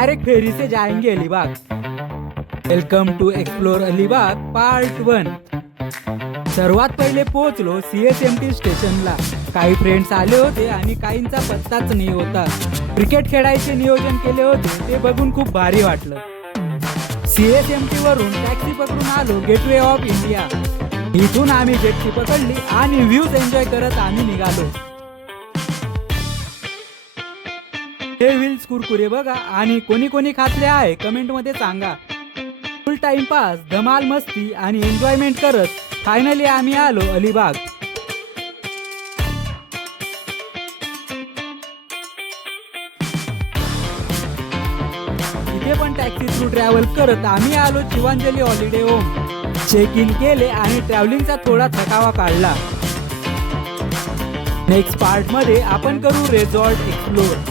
Direct ferry से जाएंगे Alibaug. Welcome to explore Alibaug part 1। सर्वात पहिले पोहोचलो CSMT स्टेशनला। काही फ्रेंड्स आले होते आणि काहींचा पत्ताच नाही होता। क्रिकेट खेळायचे नियोजन केले होते, ते बघून खूप भारी वाटलं। CSMT वरून टॅक्सी पकडून आलो गेटवे ऑफ इंडिया। इथून आम्ही जेट्टी पकडली आणि व्ह्यूज एन्जॉय करत आम्ही निघालो। हे व्हील्स कुरकुरे बघा आणि कोणी कोणी खातले आहे कमेंट मध्ये सांगा। फुल टाइमपास, धमाल मस्ती आणि एन्जॉयमेंट करत फायनली आम्ही आलो अलीबाग। इथे पण टॅक्सी थ्रू ट्रॅव्हल करत आम्ही आलो Shivanjali holiday home. Check in केले आणि ट्रॅव्हलिंगचा थोडा थकावा काढला। नेक्स्ट पार्ट मध्ये आपण करू रिसॉर्ट एक्सप्लोर।